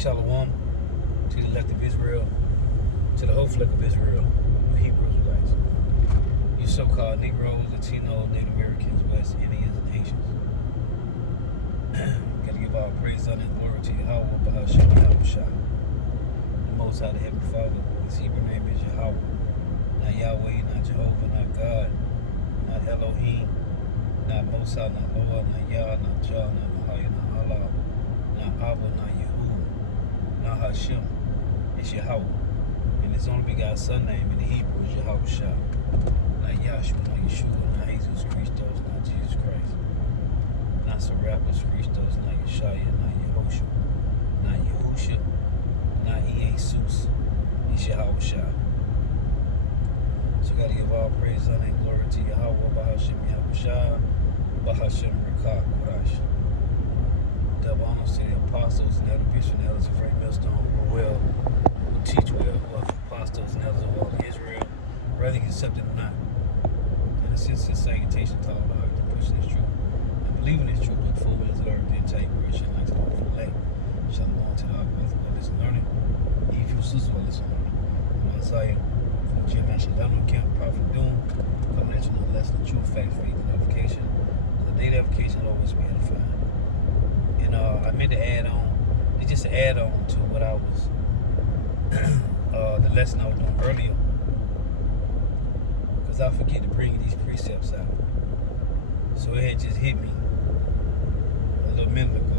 Shalom to the elect of Israel, to the whole flock of Israel, of Hebrew Israelites. You so-called Negroes, Latinos, Native Americans, West Indians, and Haitians. Gotta give all praise, honor, and glory to Yahweh, Bahashem, Yahushua. The Most High, the Heavenly Father. His Hebrew name is Yahweh. Not Yahweh, not Jehovah, not God, not Elohim, not Mosai, not Lord, not Yah, not Jah, not Nahaya, not Allah, not Abba, not Yahuwah, not Hashem. It's Yahweh. And his only begotten son name in the Hebrew is Yahushua. Not Yahshua, not Yeshua, not Jesus Christos, not Jesus Christ. Not Serapis Christos, not Yeshaya, not Yehoshua, not Yahusha, not Jesus. It's Yahushua. So gotta give all praise, honor, and glory to Yahweh, Bahashem Yahushua, Bahashem Rekah Qurash. Double honors to the apostles and elder bishops and elders of Great Millstone who teach well, who are the apostles and elders of all of Israel, whether you accept it or not. And since this salutation taught about how to push this truth and believing this truth, look forward to learn the entire word, shall not to go for the lake. Shall belong to the Almighty for listen learning. If you sister will listen learning. Messiah. Jim Ashadano, Camp Prophet Doom, coming at you with less than true facts, faith, and edification. The data edification will always be edified. And I meant to add on, it's just an add on to what I was, the lesson I was doing earlier. Because I forget to bring these precepts out. So it had just hit me a little minute ago.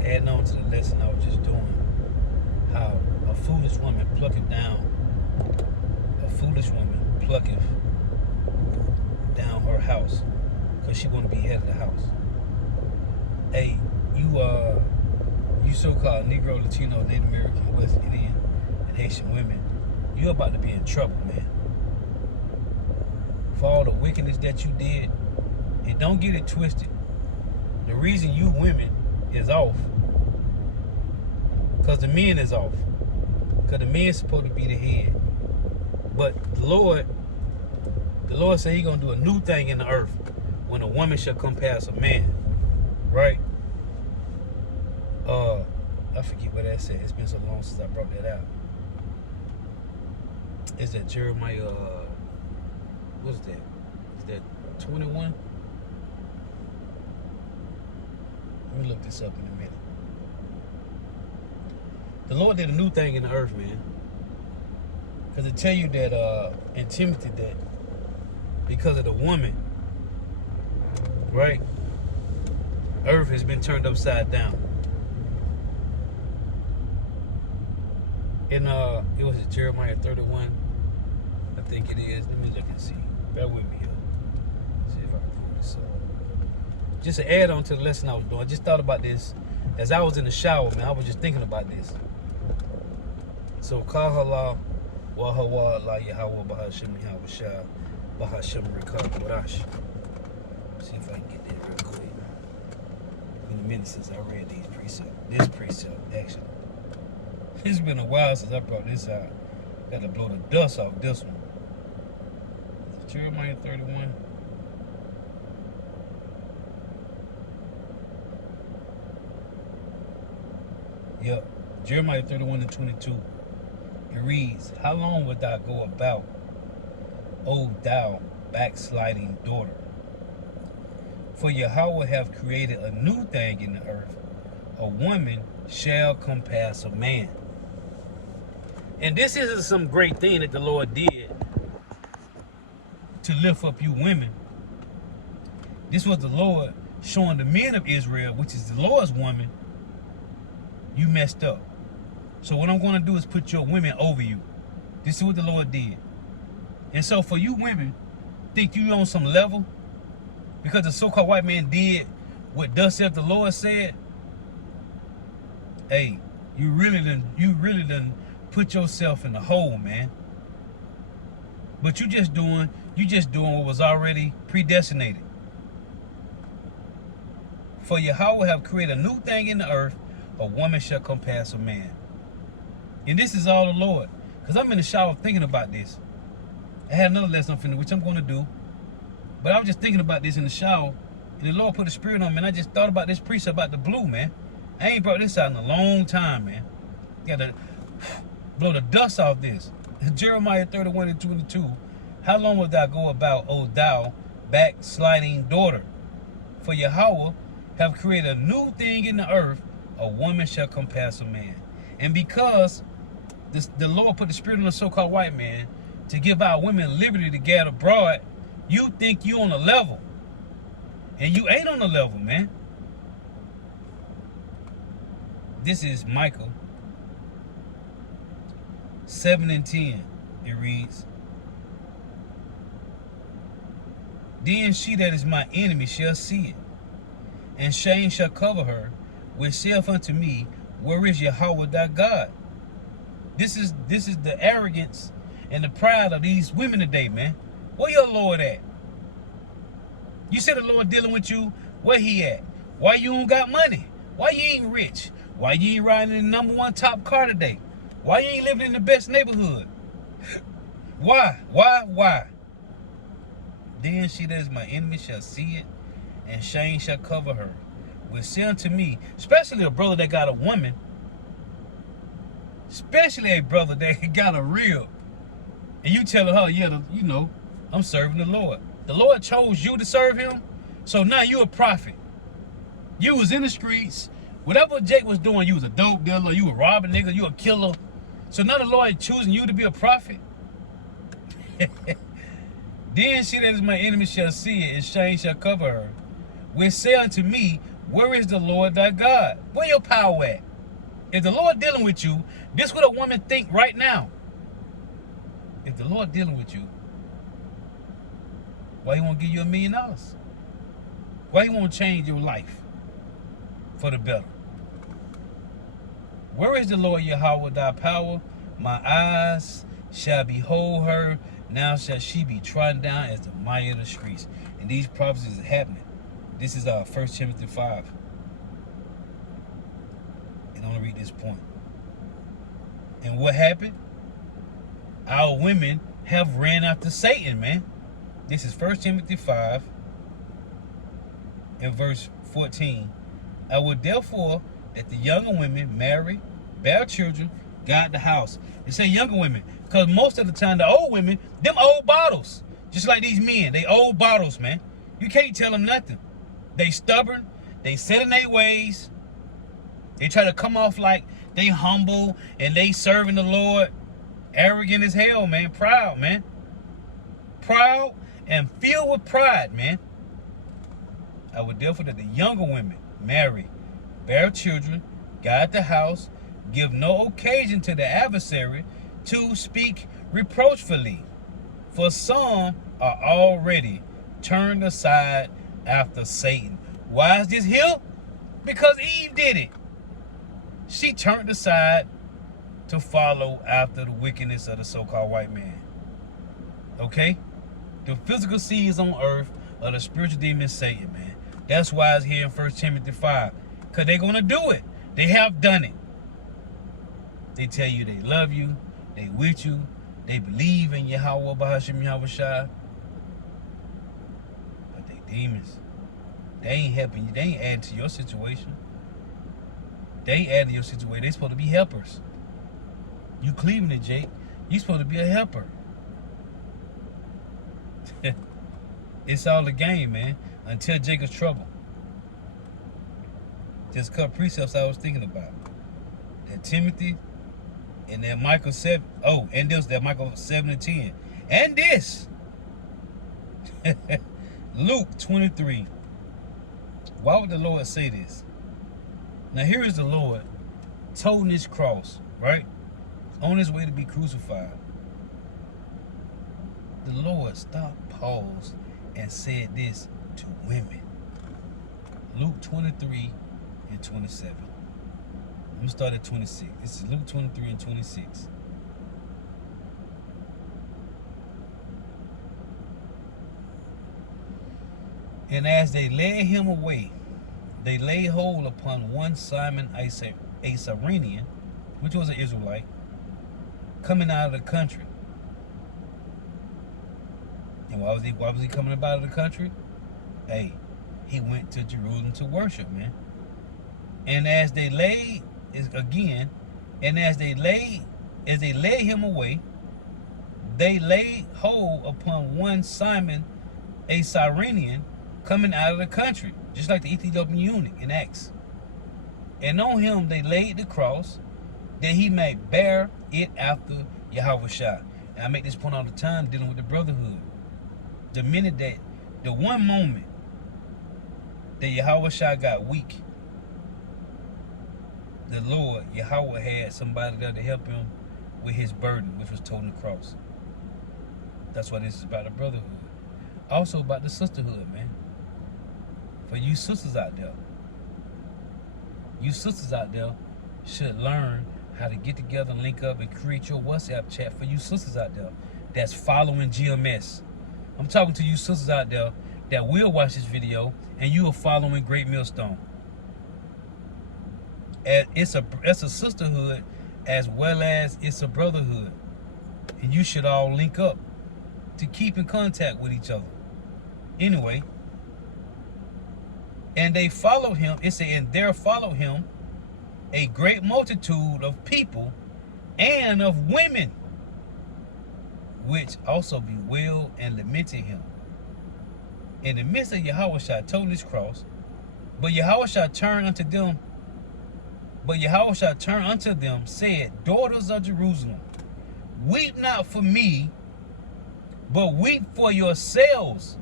Adding on to the lesson I was just doing, how a foolish woman plucketh down her house because she want to be head of the house. Hey, you so-called Negro, Latino, Native American, West Indian, and Haitian women, you're about to be in trouble, man. For all the wickedness that you did, and don't get it twisted. The reason you women is off, because the men is off. Because the man's supposed to be the head. But the Lord said He's going to do a new thing in the earth when a woman shall come past a man. Right? I forget what that said. It's been so long since I brought that out. Is that Jeremiah, what's that? Is that 21? Let me look this up in a minute. The Lord did a new thing in the earth, man. Because it tell you that in Timothy that because of the woman, right, earth has been turned upside down. And it was Jeremiah 31, I think it is. Let me look and see. Bear with me here. See if I can pull this up. Just to add on to the lesson I was doing, I just thought about this as I was in the shower, man. I was just thinking about this. So, Kahala, Wahawa, La Yahweh, Bahashem, Yahushua, Bahashem, Rekah Qurash. See if I can get that real quick. It's been a minute since I read this precept, actually. It's been a while since I brought this out. Got to blow the dust off this one. Jeremiah 31. Yep, Jeremiah 31 and 22. It reads, how long wilt thou go about, O thou backsliding daughter? For Yahweh hath created a new thing in the earth. A woman shall compass a man. And this isn't some great thing that the Lord did to lift up you women. This was the Lord showing the men of Israel, which is the Lord's woman, you messed up. So what I'm going to do is put your women over you. This is what the Lord did. And so for you women, think you on some level because the so-called white man did what thus saith the Lord said? Hey, you really done put yourself in the hole, man. But you just doing what was already predestinated. For Yahweh have created a new thing in the earth, a woman shall compass a man. And this is all the Lord. Because I'm in the shower thinking about this. I had another lesson I'm finna, which I'm going to do. But I was just thinking about this in the shower. And the Lord put a spirit on me. And I just thought about this precept about the blue, man. I ain't brought this out in a long time, man. Got to blow the dust off this. Jeremiah 31 and 22. How long wilt thou go about, O thou backsliding daughter? For Yahweh have created a new thing in the earth, a woman shall compass a man. And because the Lord put the spirit on the so-called white man to give our women liberty to gather abroad, you think you on a level. And you ain't on the level, man. This is Micah 7 and 10. It reads, Then she that is my enemy shall see it, and shame shall cover her, which saith unto me, Where is Yahweh thy God? This is the arrogance and the pride of these women today, man. Where your Lord at? You said the Lord dealing with you. Where he at? Why you don't got money? Why you ain't rich? Why you ain't riding in the #1 top car today? Why you ain't living in the best neighborhood? Why? Then she that is my enemy shall see it, and shame shall cover her. Will say unto me, especially a brother that got a woman, especially a brother that got a rib, and you telling her, yeah, I'm serving the Lord. The Lord chose you to serve him, so now you a prophet. You was in the streets. Whatever Jake was doing, you was a dope dealer, you a robbing nigga, you a killer. So now the Lord choosing you to be a prophet. Then she that is my enemy shall see it, and shame shall cover her. Will say unto me, Where is the Lord thy God? Where your power at? If the Lord dealing with you, this what a woman think right now. If the Lord dealing with you, why he won't give you $1 million? Why he won't change your life for the better? Where is the Lord Yahweh thy power? My eyes shall behold her. Now shall she be trodden down as the mire of the streets. And these prophecies are happening. This is 1 Timothy 5. And I want to read this point. And what happened? Our women have ran after Satan, man. This is 1 Timothy 5 and verse 14. I would therefore that the younger women marry, bear children, guard the house. They say younger women, because most of the time the old women, them old bottles. Just like these men, they old bottles, man. You can't tell them nothing. They stubborn, they set in their ways. They try to come off like they humble and they serving the Lord. Arrogant as hell, man. Proud, man. Proud and filled with pride, man. I would therefore that the younger women marry, bear children, guard the house, give no occasion to the adversary to speak reproachfully. For some are already turned aside after Satan. Why is this here? Because Eve did it. She turned aside to follow after the wickedness of the so-called white man. Okay? The physical seeds on earth are the spiritual demon Satan, man. That's why it's here in 1 Timothy 5. Because they're going to do it. They have done it. They tell you they love you. They with you. They believe in Yahweh Bahashim Yahweh Shai. But they demons. They ain't helping you. They ain't adding to your situation. They ain't adding to your situation. They supposed to be helpers. You cleaving it, Jake. You supposed to be a helper. It's all a game, man. Until Jacob's trouble. Just a couple precepts I was thinking about. That Timothy and that Micah 7. Oh, and this, that Micah 7 and 10. And this. Luke 23. Why would the Lord say this? Now here is the Lord toting his cross, right? On his way to be crucified. The Lord stopped, paused, and said this to women. Luke 23 and 27. I'm going to start at 26. This is Luke 23 and 26. And as they led him away, they laid hold upon one Simon a Cyrenian, which was an Israelite, coming out of the country. And why was he coming out of the country? Hey, he went to Jerusalem to worship, man. And as they laid again, and as they led him away, they laid hold upon one Simon, a Cyrenian, coming out of the country, just like the Ethiopian eunuch in Acts. And on him they laid the cross, that he might bear it after Yahushua. And I make this point all the time dealing with the brotherhood. The minute that, the one moment that Yahushua got weak, the Lord, Yahweh, had somebody there to help him with his burden, which was toting the cross. That's what this is about, the brotherhood. Also about the sisterhood, man. For you sisters out there, should learn how to get together and link up and create your WhatsApp chat for you sisters out there that's following GMS. I'm talking to you sisters out there that will watch this video and you are following Great Millstone. And it's a sisterhood as well as it's a brotherhood. And you should all link up to keep in contact with each other. Anyway, and they followed him. It said, and there followed him a great multitude of people and of women, which also bewailed and lamented him. In the midst of Yahushua toting his cross, but Yahushua turned unto them, said, daughters of Jerusalem, weep not for me, but weep for yourselves,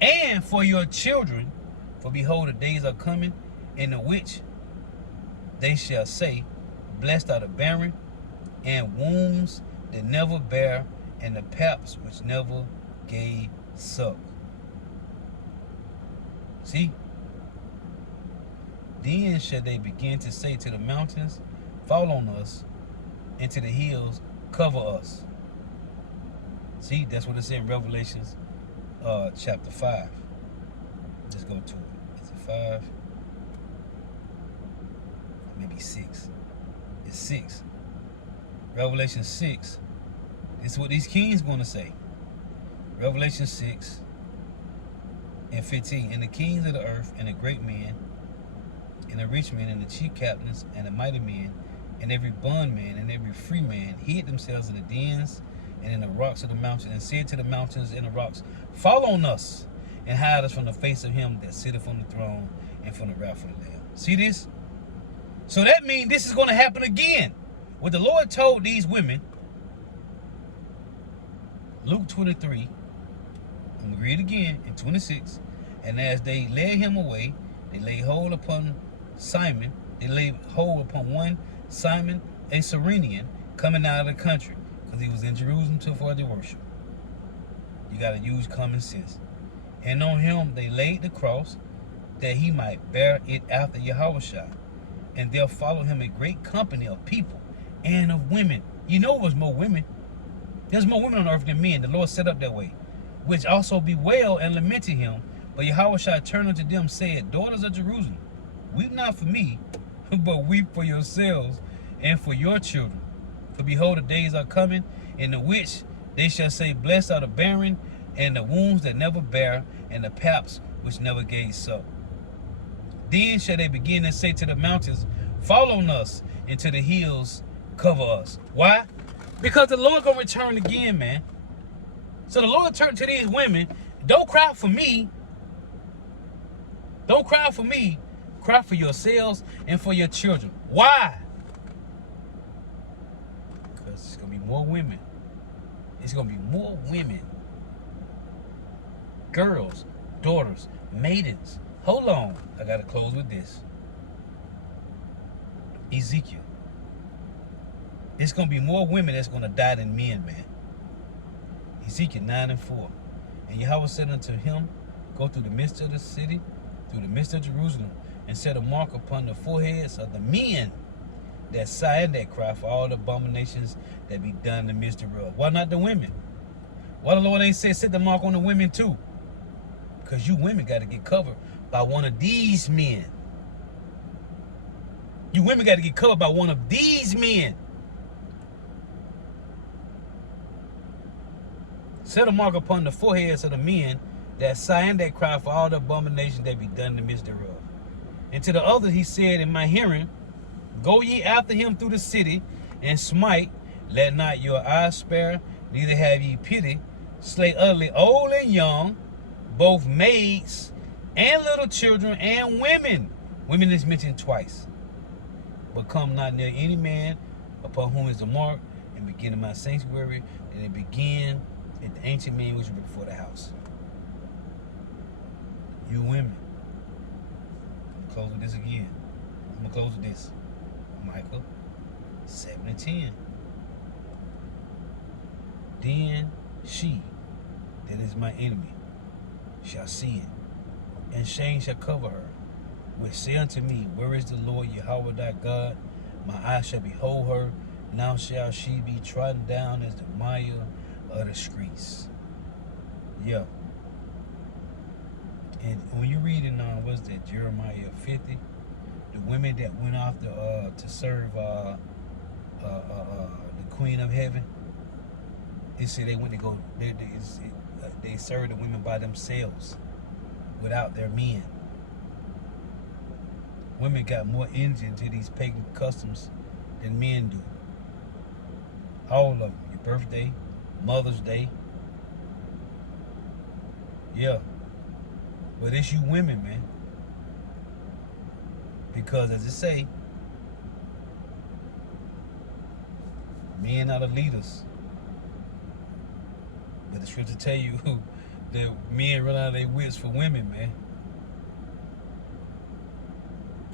and for your children. For behold, the days are coming, in the which they shall say, blessed are the barren, and wombs that never bear, and the paps which never gave suck. See? Then shall they begin to say to the mountains, fall on us, and to the hills, cover us. See, that's what it's in Revelations chapter 5. Let's go to it. Is it 5? Maybe 6. It's 6. Revelation 6. This is what these kings going to say. Revelation 6 and 15. And the kings of the earth, and the great men, and the rich men, and the chief captains, and the mighty men, and every bondman, and every free man, hid themselves in the dens and in the rocks of the mountains, and said to the mountains and the rocks, fall on us, and hide us from the face of him that sitteth on the throne, and from the wrath of the Lamb. See this? So that means this is going to happen again. What the Lord told these women, Luke 23, I'm going to read again in 26. And as they led him away, they laid hold upon Simon. They laid hold upon one Simon, a Cyrenian, coming out of the country, because he was in Jerusalem for the worship. You got to use common sense. And on him they laid the cross, that he might bear it after Yahushua. And there followed him a great company of people and of women. You know, it was more women. There's more women on earth than men. The Lord set up that way, which also bewailed and lamented him. But Yahushua turned unto them, said, daughters of Jerusalem, weep not for me, but weep for yourselves and for your children. For behold, the days are coming, in the which they shall say, blessed are the barren, and the wombs that never bear, and the paps which never gave suck. Then shall they begin to say to the mountains, fall on us, and to the hills, cover us. Why? Because the Lord gonna return again, man. So the Lord turned to these women, don't cry for me. Don't cry for me. Cry for yourselves and for your children. Why? Because it's gonna be more women. It's gonna be more women. Girls, daughters, maidens. Hold on. I gotta close with this. Ezekiel. It's gonna be more women that's gonna die than men, man. Ezekiel 9 and 4. And Yahweh said unto him, go through the midst of the city, through the midst of Jerusalem, and set a mark upon the foreheads of the men that sigh and that cry for all the abominations that be done in the midst thereof. Why not the women? Why the Lord ain't said set the mark on the women too? Because you women got to get covered by one of these men. You women got to get covered by one of these men. Set a mark upon the foreheads of the men that sigh and that cry for all the abominations that be done in the midst thereof. And to the other he said in my hearing, go ye after him through the city, and smite. Let not your eyes spare, neither have ye pity. Slay utterly old and young, both maids and little children and women. Women is mentioned twice. But come not near any man upon whom is the mark, and begin in my sanctuary, and it began at the ancient man which was before the house. You women. I'm gonna close with this again. I'm gonna close with this. Micah 7:10. Then she that is my enemy shall see it, and shame shall cover her, which say unto me, where is the Lord Yahweh thy God? My eyes shall behold her, now shall she be trodden down as the mire of the streets. Yeah. And when you read in what's that, Jeremiah 50, the women that went off to serve the Queen of Heaven, it said they went to go. They served the women by themselves, without their men. Women got more energy into these pagan customs than men do. All of them. Your birthday, Mother's Day. Yeah. But it's you women, man. Because as it say, men are the leaders. But the scripture tell you that men run out of their wits for women, man.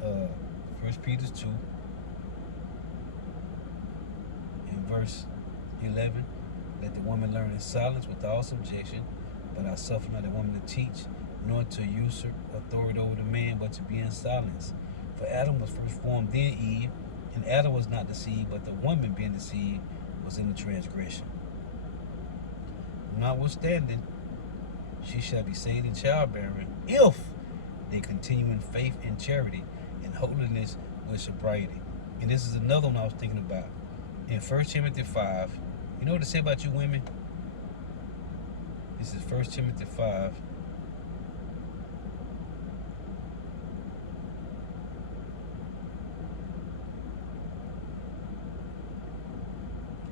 1 Peter 2 in verse 11, let the woman learn in silence with all subjection, but I suffer not the woman to teach, nor to usurp authority over the man, but to be in silence. For Adam was first formed, then Eve, and Adam was not deceived, but the woman being deceived was in the transgression. Notwithstanding, she shall be saved in childbearing, if they continue in faith and charity, and holiness with sobriety. And this is another one I was thinking about. In 1 Timothy 5, you know what it say about you women? This is 1 Timothy 5.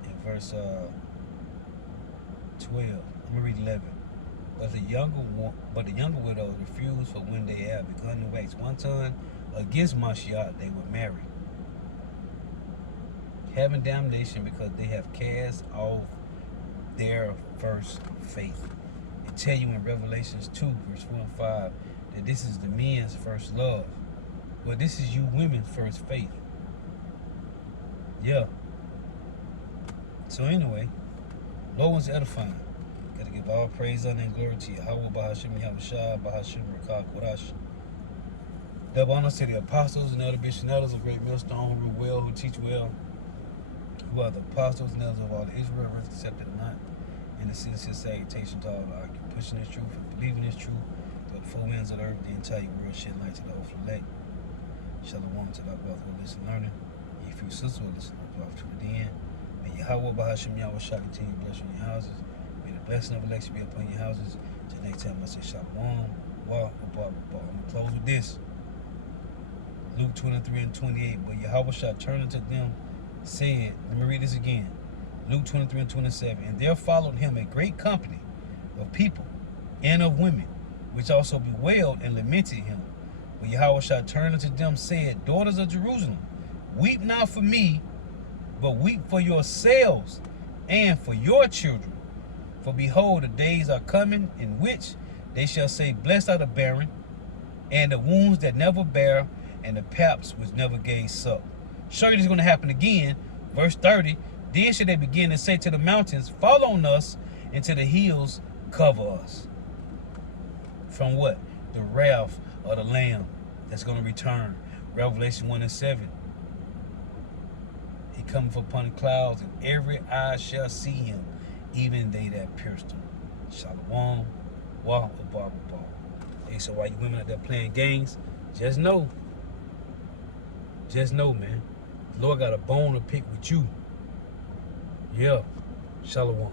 In verse 12. I'm gonna read 11. But the younger widows refused, for when they have begun to wax wanton against Mashiach, they were married, having damnation because they have cast off their first faith. It tell you in Revelations 2, verse 4 and 5, that this is the men's first love. But this is you women's first faith. Yeah. So anyway, Lord was edifying. Gotta give all praise, honor, and glory to Yahweh, Bahashim, Yahushua, Bahashim, Rakah, Kodash. Double honor to the apostles and elder bishops and elders of Great Millstone, who rule well, who teach well, who are the apostles and elders of all Israel, rest accepted or not. And the sincere salutation to all our pushing this truth and believing this truth to the four winds of the earth, the entire world, shed light to the whole elect. Shalom to the brother who listen, learning. If you sister will listen, off to the end. May Yahweh, Bahashim, Yahweh, Shah, continue to bless you in your houses. May the blessing of election be upon your houses. Till next time, I say Shalom. Wa, I'm going to close with this. Luke 23 and 28. But Yahweh shall turn unto them, said, let me read this again. Luke 23 and 27. And there followed him a great company of people and of women, which also bewailed and lamented him. But Yahweh shall turn unto them, said, daughters of Jerusalem, weep not for me, but weep for yourselves and for your children. For behold, the days are coming in which they shall say, blessed are the barren, and the wombs that never bear, and the paps which never gave suck. Show you this is going to happen again. Verse 30. Then shall they begin to say to the mountains, fall on us, and to the hills, cover us. From what? The wrath of the Lamb that's going to return. Revelation 1 and 7. He cometh upon the clouds, and every eye shall see him, even they that pierced him. Shalom. Wa, ba, ba. Hey, so while you women out there playing games, just know, man, the Lord got a bone to pick with you. Yeah. Shalom.